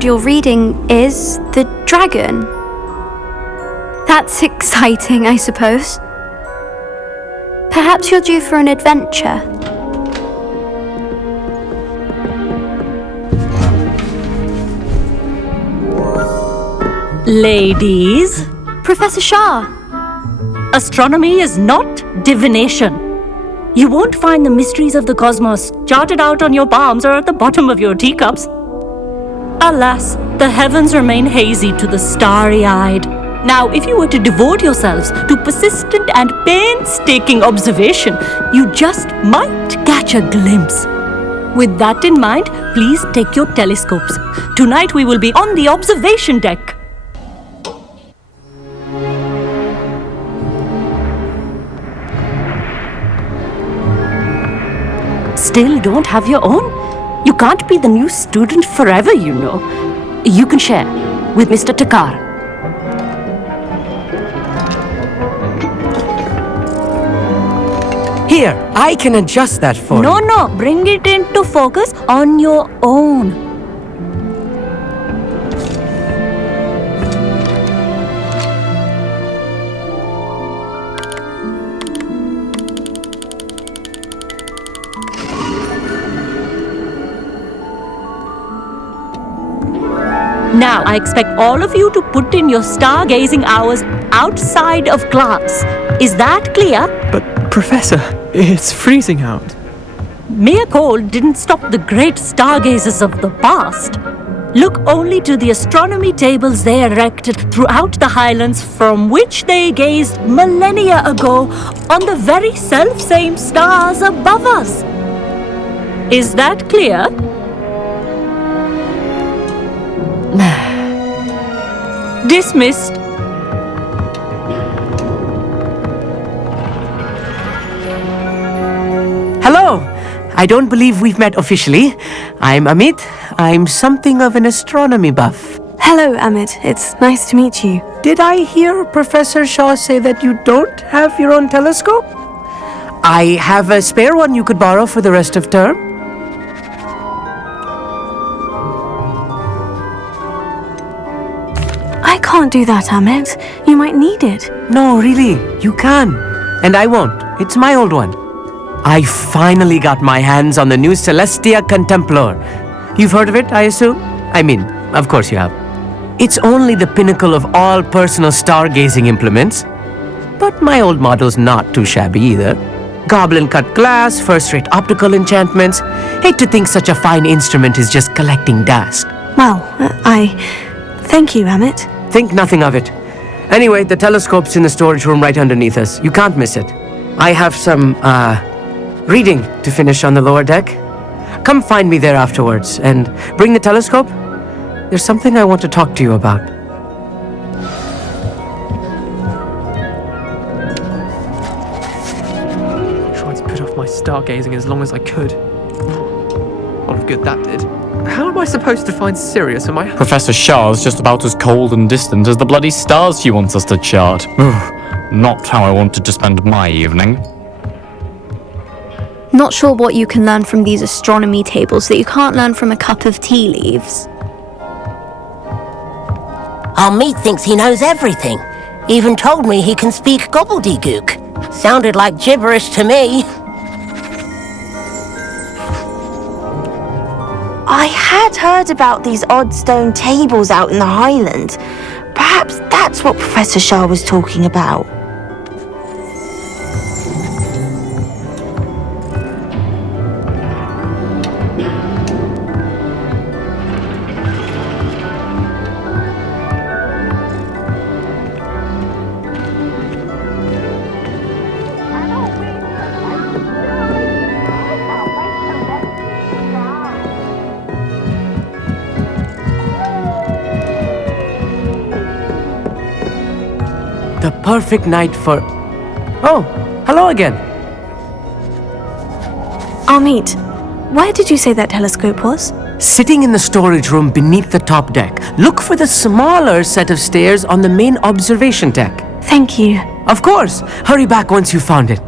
And your reading is the dragon. That's exciting, I suppose. Perhaps you're due for an adventure. Ladies, Professor Shah. astronomy is not divination. You won't find the mysteries of the cosmos charted out on your palms or at the bottom of your teacups. Alas, the heavens remain hazy to the starry-eyed. Now, if you were to devote yourselves to persistent and painstaking observation, you just might catch a glimpse. With that in mind, please take your telescopes. Tonight we will be on the observation deck. Still don't have your own? You can't be the new student forever, you know. You can share with Mr. Takar. Here, I can adjust that for you. No, bring it into focus on your own. Now, I expect all of you to put in your stargazing hours outside of class. Is that clear? But, Professor, it's freezing out. Mere cold didn't stop the great stargazers of the past. Look only to the astronomy tables they erected throughout the highlands from which they gazed millennia ago on the very self-same stars above us. Is that clear? Dismissed. Hello! I don't believe we've met officially. I'm Amit. I'm something of an astronomy buff. Hello, Amit. It's nice to meet you. Did I hear Professor Shaw say that you don't have your own telescope? I have a spare one you could borrow for the rest of term. I can't do that, Amit. You might need it. No, really, you can. And I won't. It's my old one. I finally got my hands on the new Celestia Contemplar. You've heard of it, I assume? I mean, of course you have. It's only the pinnacle of all personal stargazing implements. But my old model's not too shabby either. Goblin-cut glass, first-rate optical enchantments. Hate to think such a fine instrument is just collecting dust. Well, Thank you, Amit. Think nothing of it. Anyway, the telescope's in the storage room right underneath us. You can't miss it. I have some, reading to finish on the lower deck. Come find me there afterwards, and bring the telescope. There's something I want to talk to you about. Tried to put off my stargazing as long as I could. A lot of good that did. How am I supposed to find Sirius when my... Professor Shah's just about as cold and distant as the bloody stars she wants us to chart. Not how I wanted to spend my evening. Not sure what you can learn from these astronomy tables that you can't learn from a cup of tea leaves. Our meat thinks he knows everything. Even told me he can speak gobbledygook. Sounded like gibberish to me. I had heard about these odd stone tables out in the Highlands. Perhaps that's what Professor Shah was talking about. The perfect night for... Oh, hello again. Amit, where did you say that telescope was? Sitting in the storage room beneath the top deck. Look for the smaller set of stairs on the main observation deck. Thank you. Of course. Hurry back once you've found it.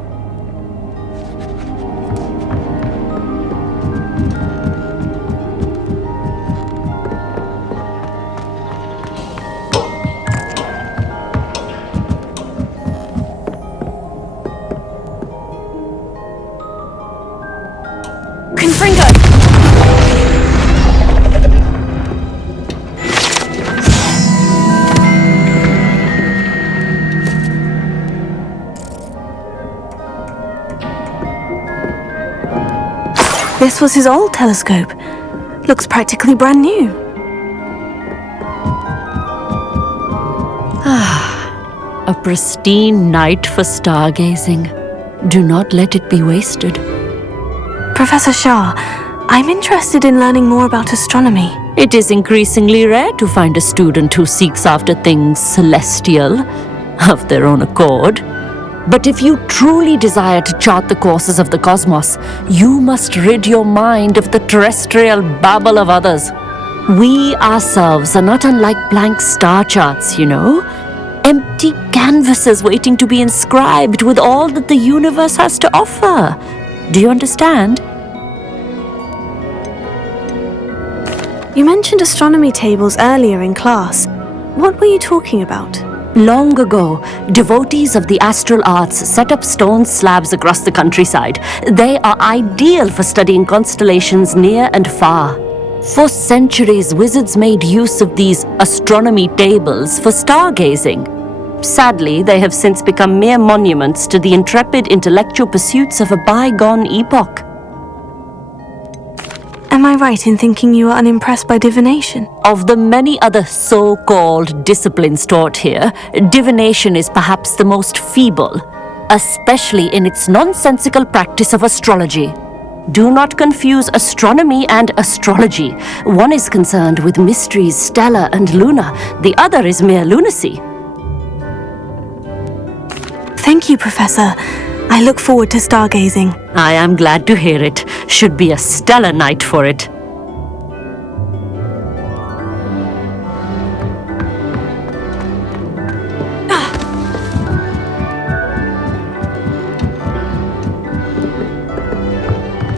This was his old telescope. Looks practically brand new. A pristine night for stargazing. Do not let it be wasted. Professor Shah, I'm interested in learning more about astronomy. It is increasingly rare to find a student who seeks after things celestial of their own accord. But if you truly desire to chart the courses of the cosmos, you must rid your mind of the terrestrial babble of others. We ourselves are not unlike blank star charts, you know. Empty canvases waiting to be inscribed with all that the universe has to offer. Do you understand? You mentioned astronomy tables earlier in class. What were you talking about? Long ago, devotees of the astral arts set up stone slabs across the countryside. They are ideal for studying constellations near and far. For centuries, wizards made use of these astronomy tables for stargazing. Sadly, they have since become mere monuments to the intrepid intellectual pursuits of a bygone epoch. Am I right in thinking you are unimpressed by divination? Of the many other so-called disciplines taught here, divination is perhaps the most feeble, especially in its nonsensical practice of astrology. Do not confuse astronomy and astrology. One is concerned with mysteries stellar and lunar, the other is mere lunacy. Thank you, Professor. I look forward to stargazing. I am glad to hear it. Should be a stellar night for it.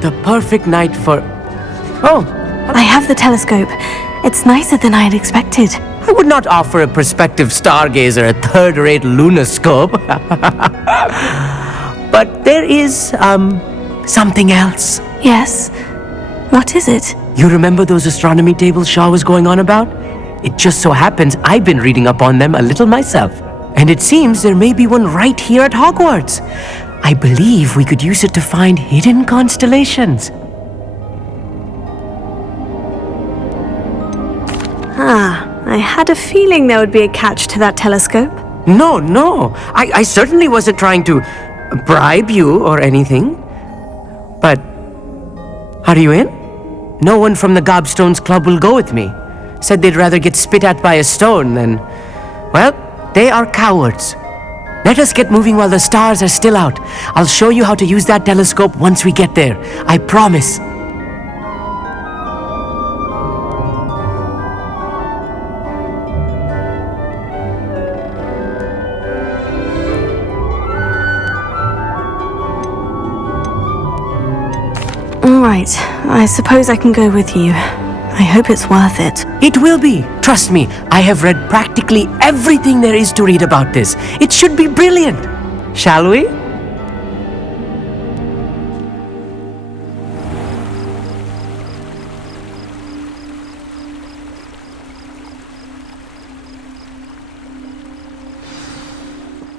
The perfect night for... Oh, I have the telescope. It's nicer than I had expected. I would not offer a prospective stargazer a third-rate lunoscope. But there is, something else. Yes? What is it? You remember those astronomy tables Shaw was going on about? It just so happens I've been reading up on them a little myself. And it seems there may be one right here at Hogwarts. I believe we could use it to find hidden constellations. I had a feeling there would be a catch to that telescope. No. I certainly wasn't trying to bribe you or anything. But are you in? No one from the Gobstones Club will go with me. Said they'd rather get spit at by a stone than... Well, they are cowards. Let us get moving while the stars are still out. I'll show you how to use that telescope once we get there. I promise. All right, I suppose I can go with you. I hope it's worth it. It will be. Trust me, I have read practically everything there is to read about this. It should be brilliant. Shall we?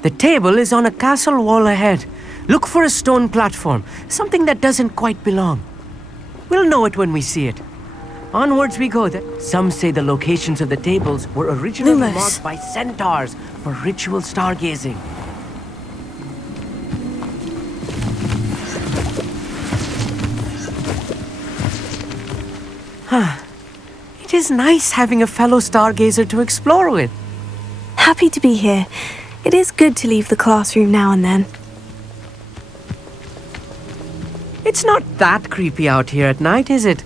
The table is on a castle wall ahead. Look for a stone platform, something that doesn't quite belong. We'll know it when we see it. Onwards we go. Some say the locations of the tables were originally Lumos. marked by centaurs for ritual stargazing. It is nice having a fellow stargazer to explore with. Happy to be here. It is good to leave the classroom now and then. It's not that creepy out here at night, is it?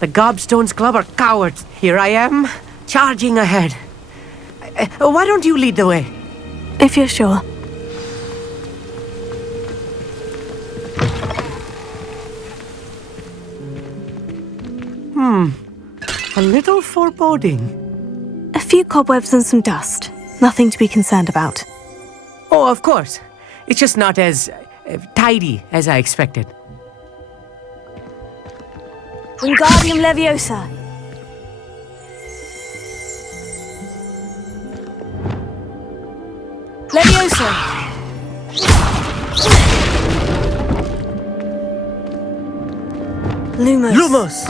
The Gobstones Club are cowards. Here I am, charging ahead. Why don't you lead the way? If you're sure. A little foreboding. A few cobwebs and some dust. Nothing to be concerned about. Oh, of course. It's just not as tidy as I expected. Wingardium Leviosa. Leviosa. Lumos. Lumos!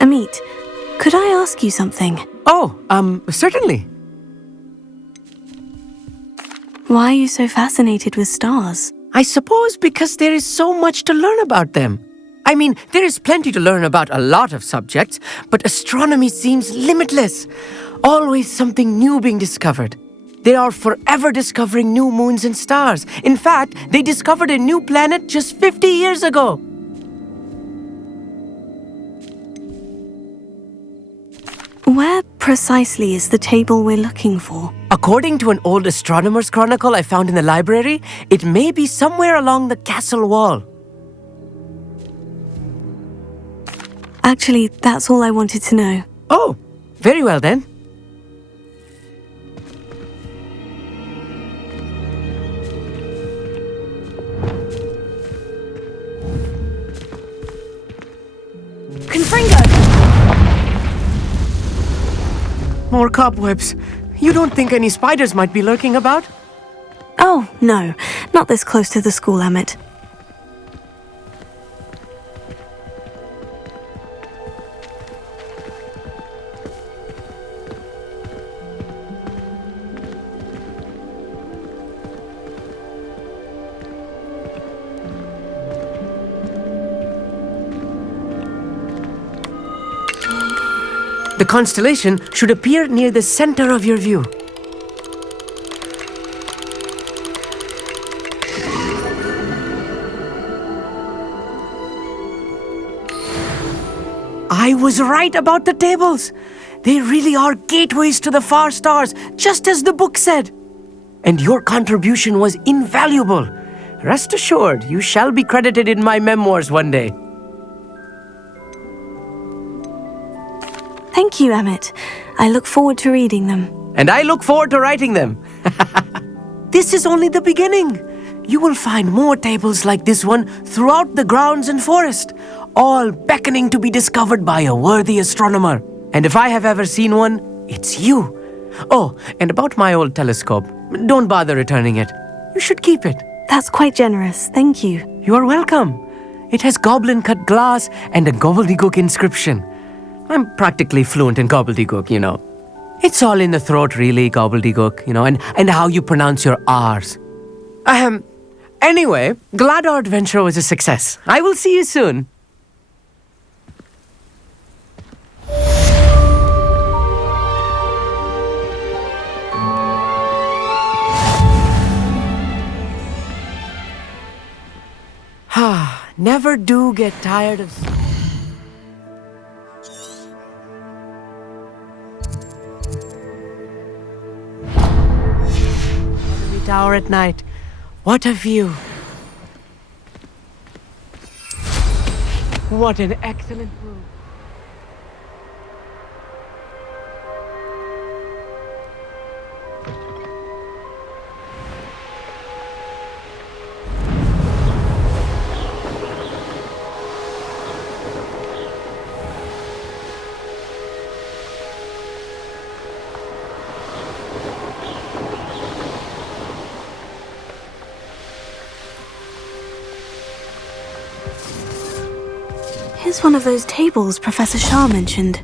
Amit, could I ask you something? Oh, certainly. Why are you so fascinated with stars? I suppose because there is so much to learn about them. I mean, there is plenty to learn about a lot of subjects, but astronomy seems limitless. Always something new being discovered. They are forever discovering new moons and stars. In fact, they discovered a new planet just 50 years ago. Where precisely is the table we're looking for? According to an old astronomer's chronicle I found in the library, it may be somewhere along the castle wall. Actually, that's all I wanted to know. Oh, very well then. More cobwebs. You don't think any spiders might be lurking about? Oh, no. Not this close to the school, Amit. The constellation should appear near the center of your view. I was right about the tables. They really are gateways to the far stars, just as the book said. And your contribution was invaluable. Rest assured, you shall be credited in my memoirs one day. Thank you, Amit. I look forward to reading them. And I look forward to writing them. This is only the beginning. You will find more tables like this one throughout the grounds and forest, all beckoning to be discovered by a worthy astronomer. And if I have ever seen one, it's you. Oh, and about my old telescope, don't bother returning it. You should keep it. That's quite generous. Thank you. You are welcome. It has goblin-cut glass and a gobbledygook inscription. I'm practically fluent in gobbledygook, you know. It's all in the throat, really, gobbledygook, you know, and how you pronounce your R's. Anyway, glad our adventure was a success. I will see you soon. Never do get tired of... Tower at night. What a view. What an excellent view. Here's one of those tables Professor Shah mentioned.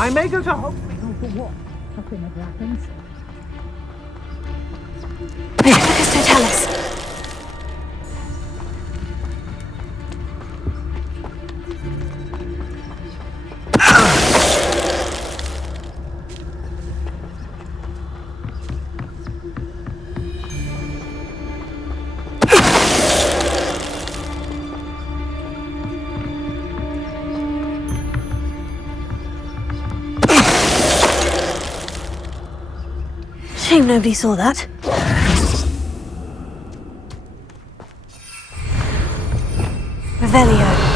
I may go to hospital for what? Nothing ever happens. Professor Totalis. Shame nobody saw that. Revelio.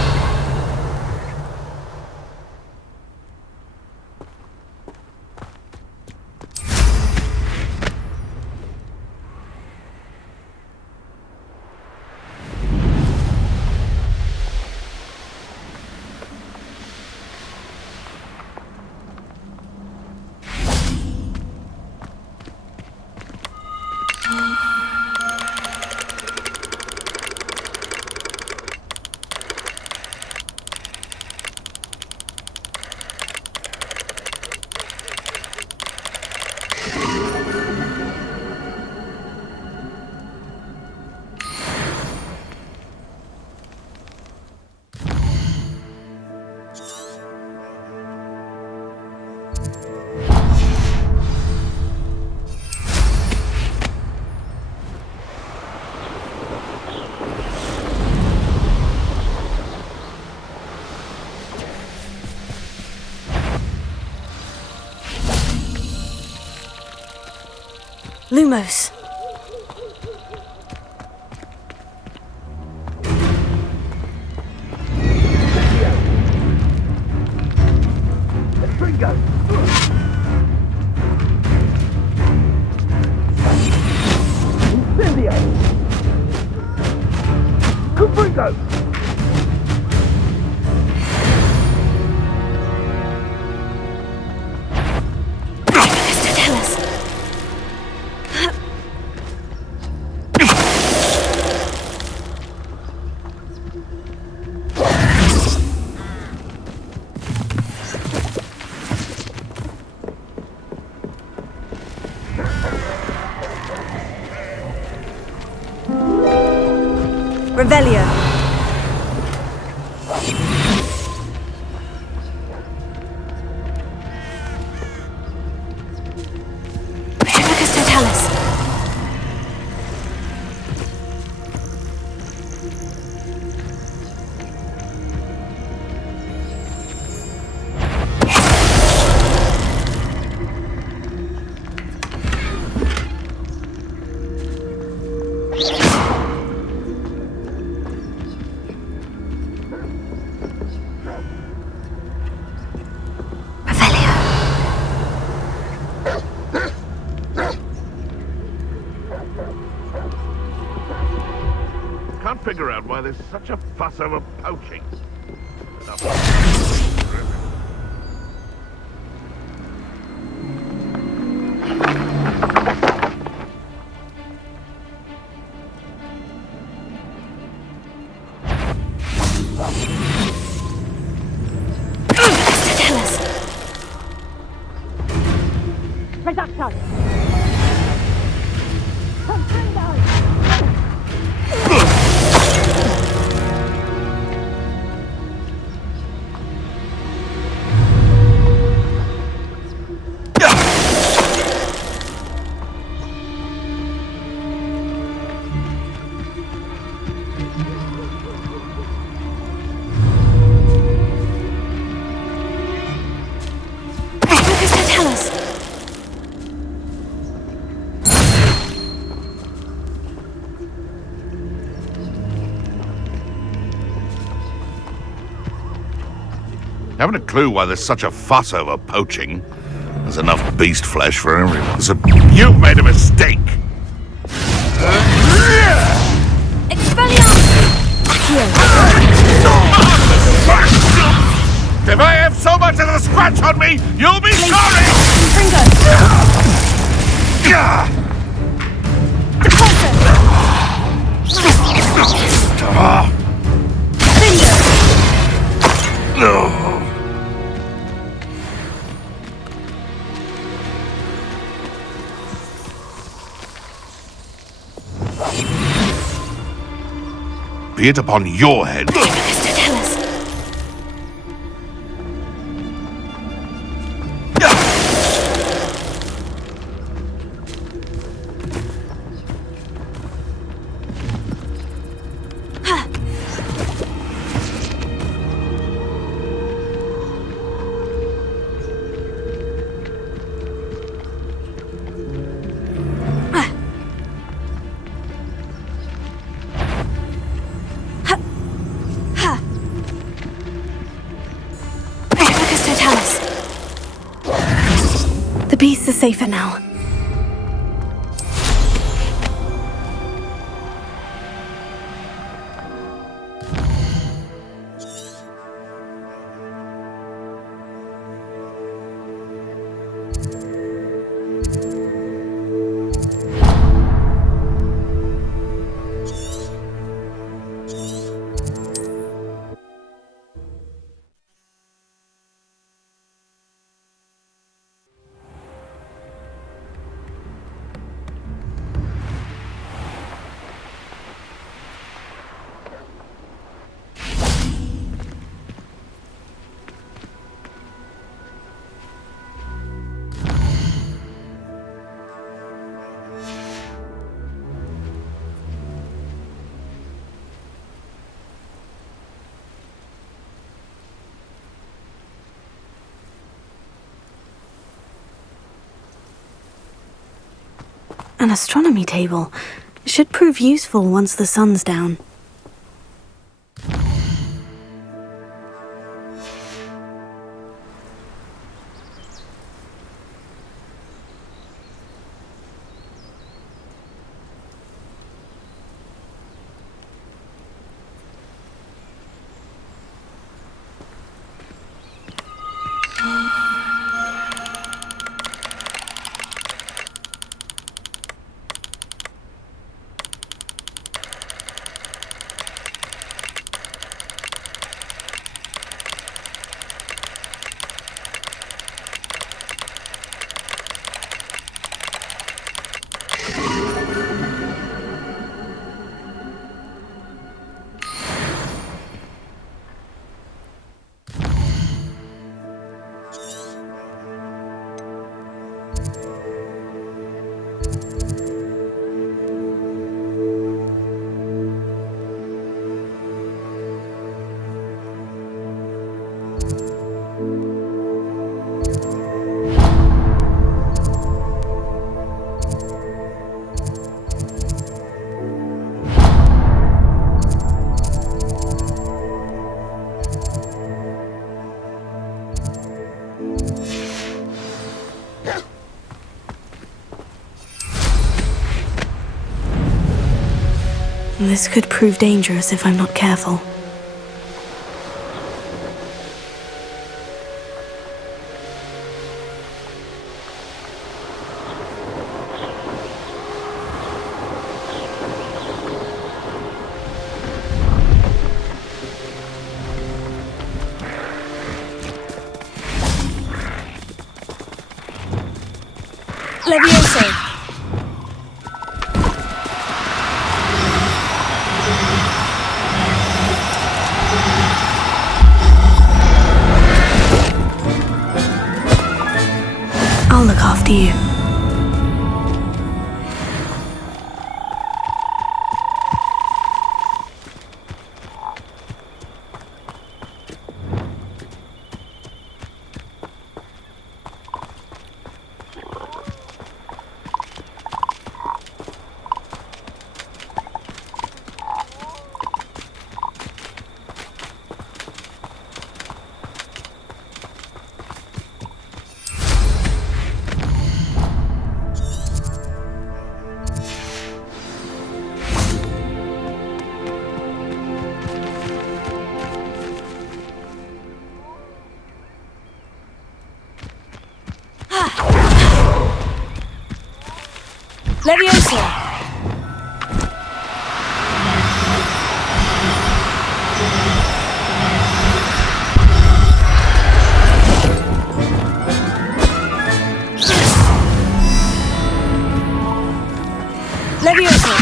Lumos. Revelio. Petrificus Totalis. Can't figure out why there's such a fuss over poaching. Haven't a clue why there's such a fuss over poaching. There's enough beast flesh for everyone. So you've made a mistake! If I have so much as a scratch on me, you'll be sorry! it upon your head. Tell us. The beasts are safer now. An astronomy table. Should prove useful once the sun's down. This could prove dangerous if I'm not careful. Levioso! I'll look after you. Levioso! Levioso!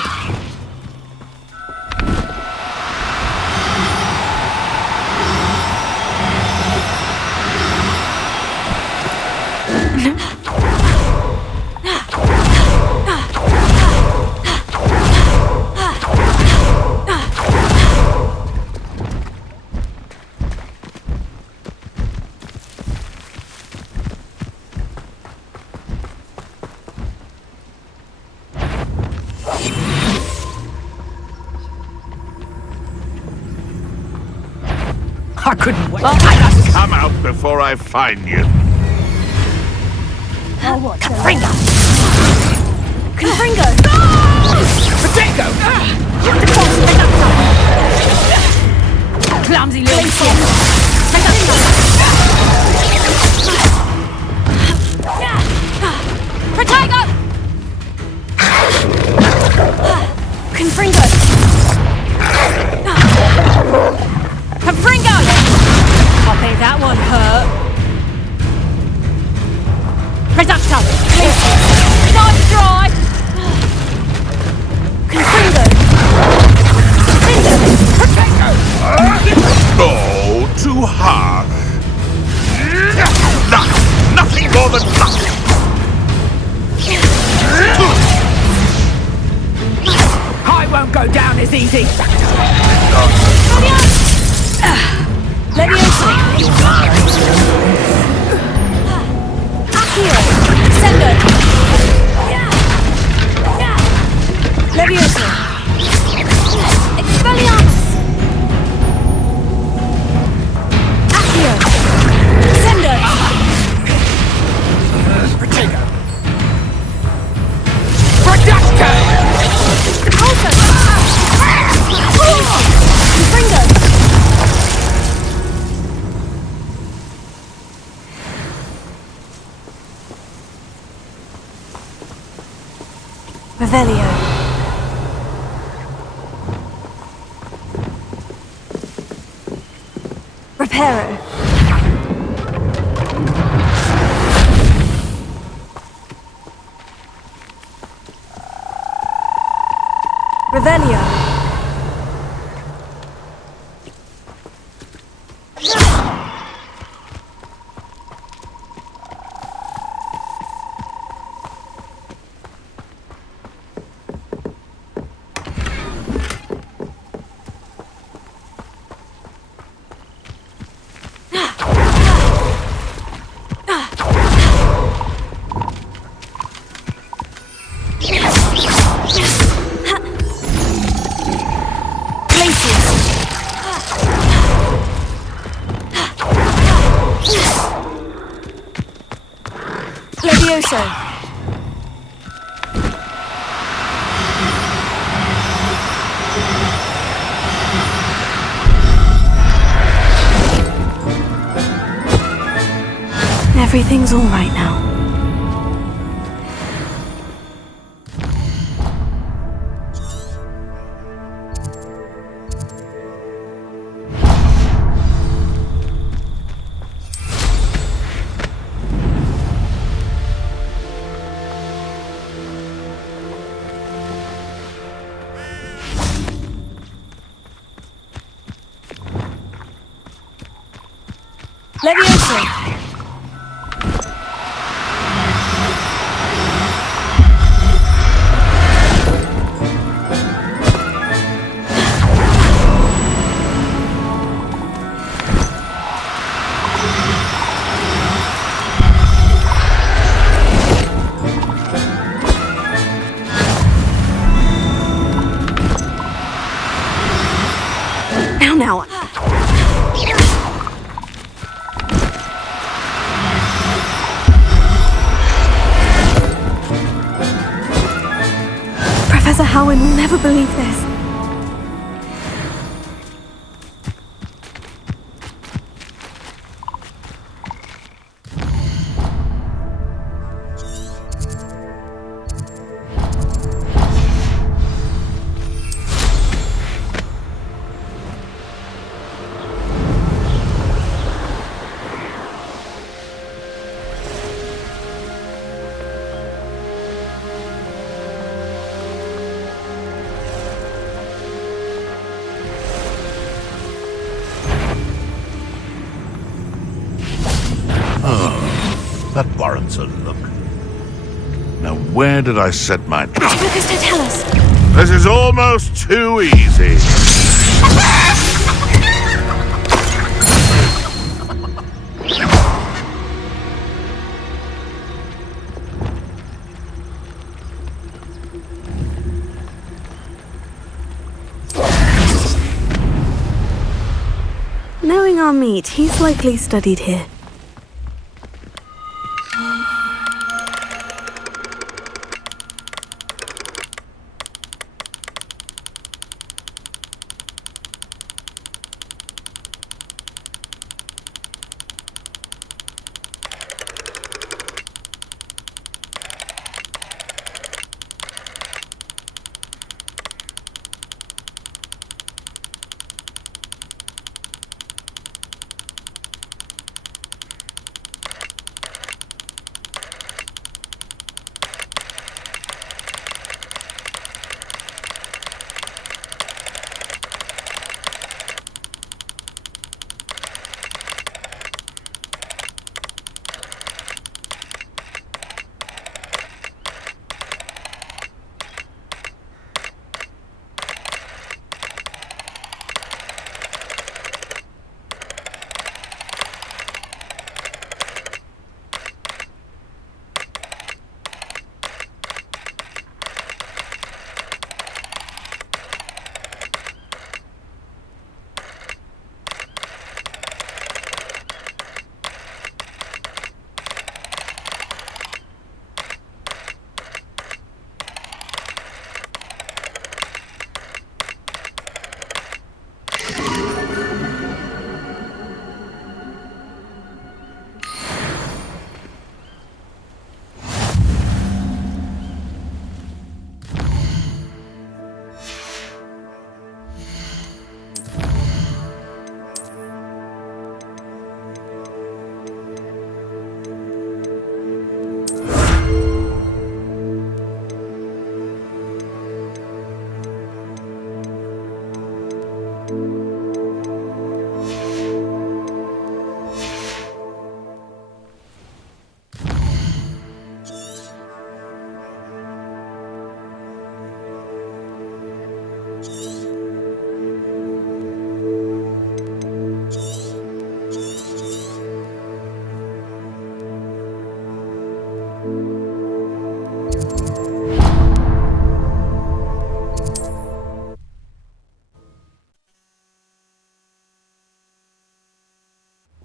I couldn't wait. Come out before I find you. Confringo! Confringo! Potato! Clumsy little shit! Protego! Confringo! Confringo! I think that one hurt. Reducto! Dive dry! Confringo! Oh, too harsh. Nothing more than nothing. I won't go down as easy. Leviosa! Accio! Sendo! Leviosa! Expelliarmus! Accio! Sendo! Potato! Reducto! Also! Confringo! Revelio. Reparo. Revelio. Levioso. Everything's all right now. Levioso! Now. Professor Howin will never believe this. warrants a look. Now, where did I set my trap? Lucas, don't tell us. This is almost too easy. Knowing our meat, he's likely studied here.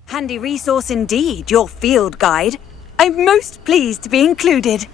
Handy resource indeed, your field guide. I'm most pleased to be included.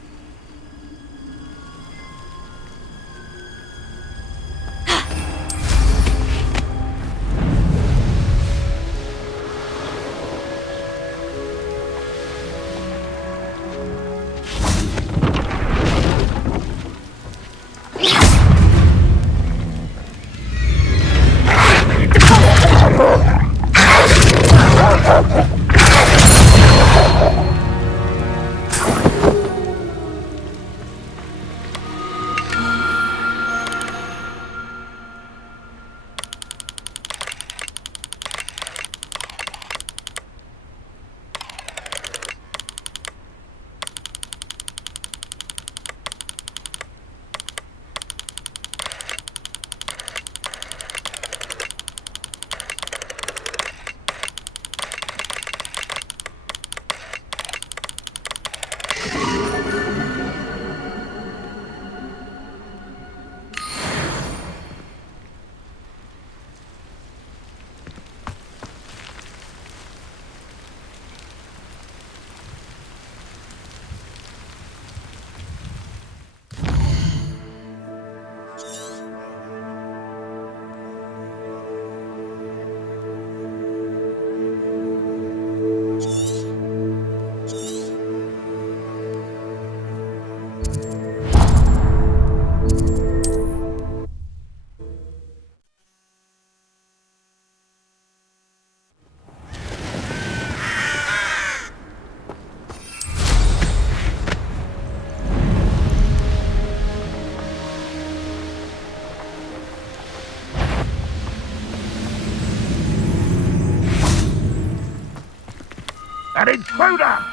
An intruder!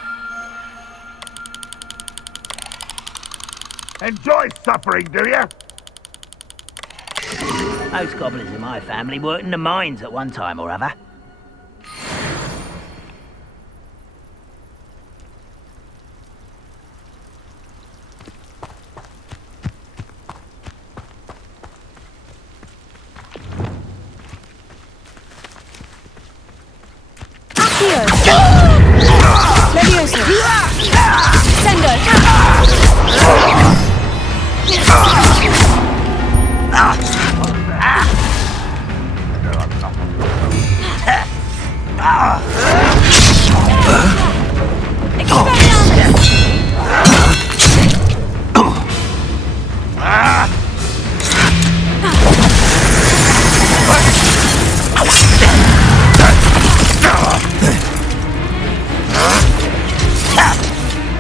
Enjoy suffering, do you? Most goblins in my family worked in the mines at one time or other.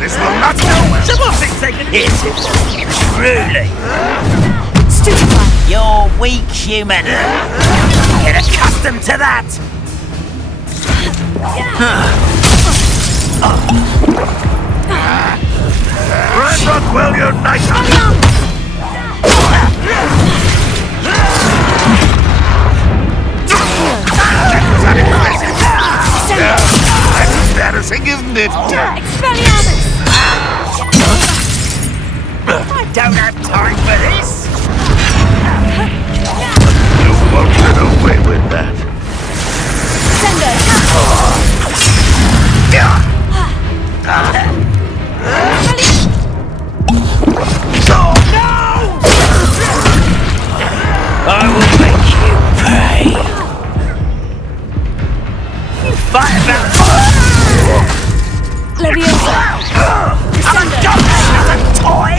This will not go well. Someone thinks they can hit it. Truly. You're weak, human. Get accustomed to that. Randrock will unite us. That's embarrassing, isn't it? I don't have time for this. You won't get away with that. I will make you pay. You fight back. Leviosa! I'm a toy.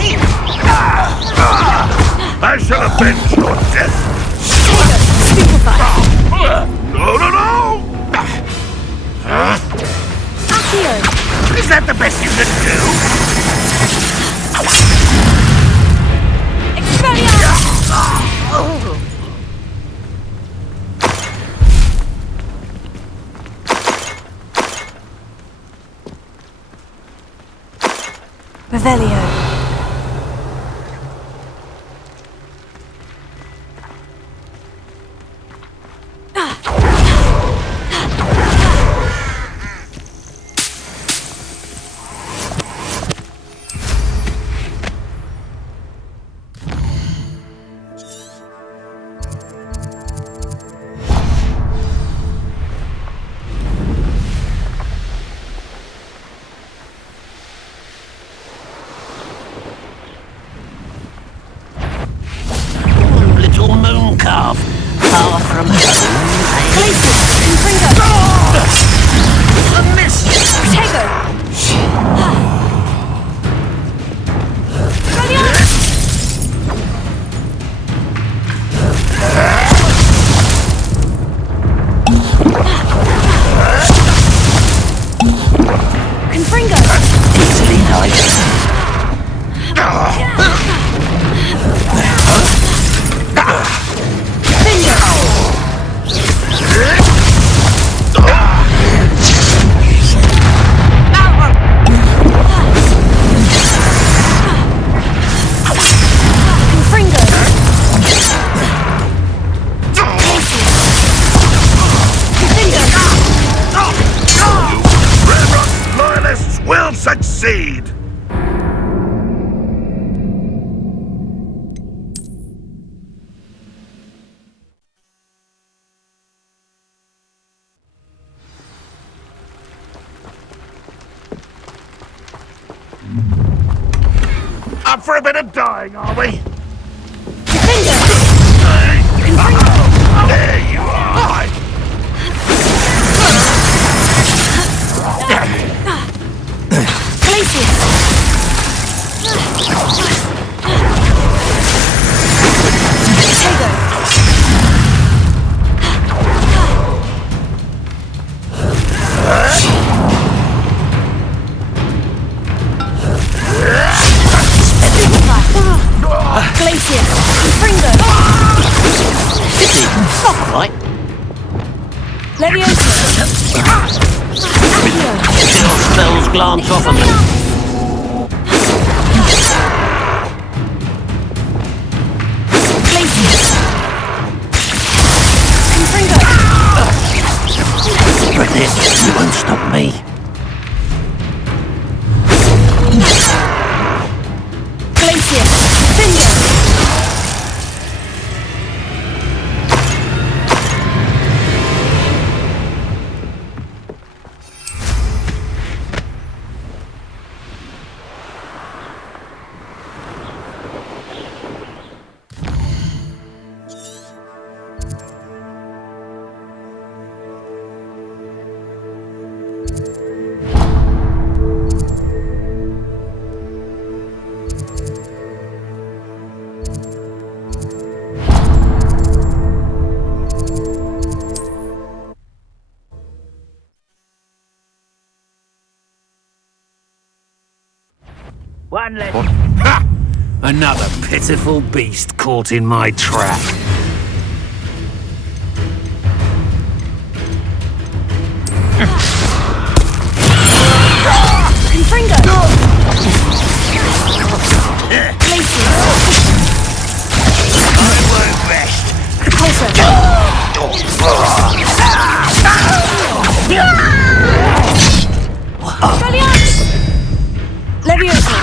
I shall avenge your death. Stupefy! No, no, no! Accio! Is that the best you can do? Expelliarmus! Revelio. Little moon calf. Far from home. A miss. Protego! Confringo! Easily nice. Randrock's loyalists will succeed! Up for a bit of dying, are we? There you are! Not quite. Leviosa! Your spells glance off of me. This won't stop me. Glacier! Cinder! One less. Ha! Another pitiful beast caught in my trap. Confringo! I won't rest. Leviosa!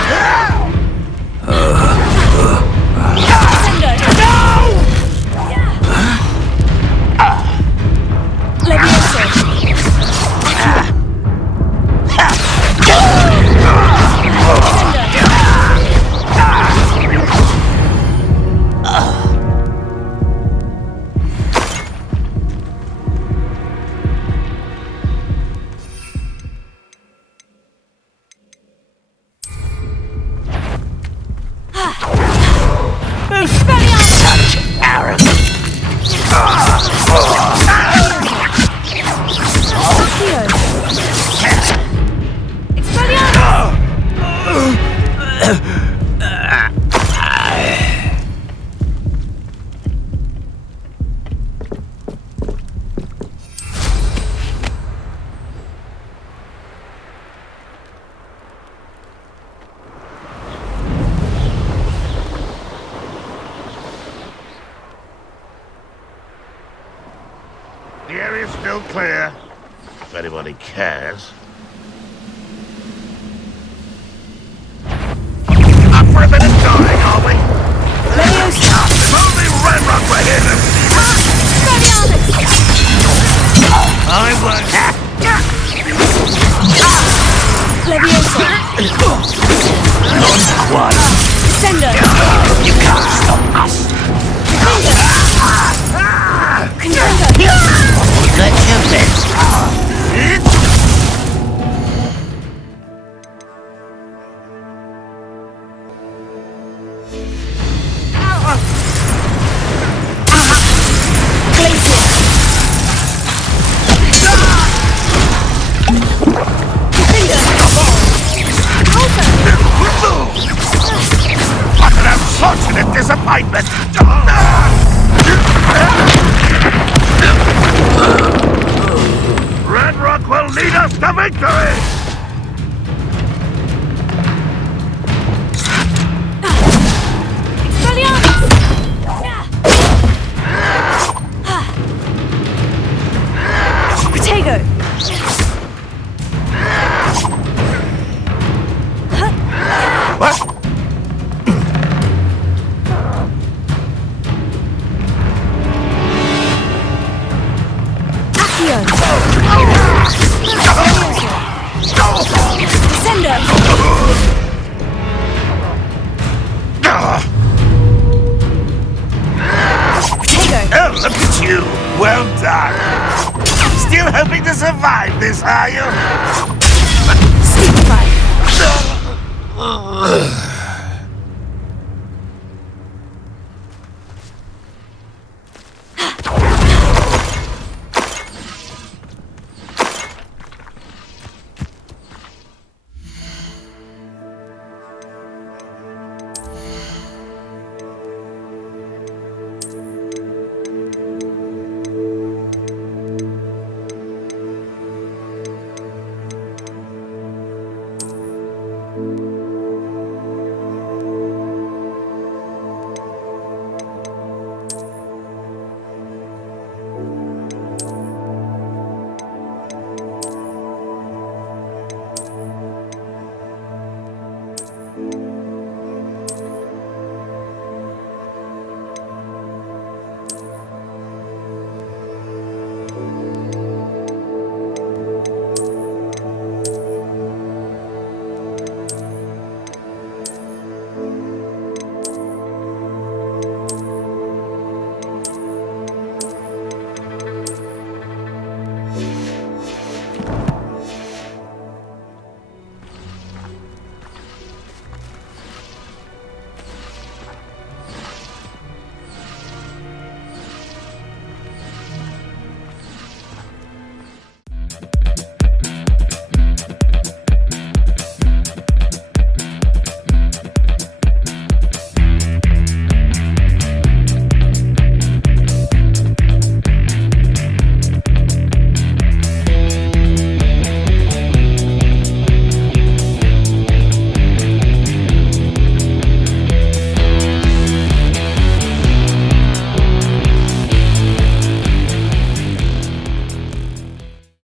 The area's still clear, if anybody cares. Up for a bit of dying, are we? If only Red Rock were here to see this! I won't... Leviosa! Not quite. Sender! You can't stop us. You got your best. What an unfortunate disappointment! Red Rock will lead us to victory! Protego! What? Oh, look at you! Well done! Still hoping to survive this, are you? Stupefy!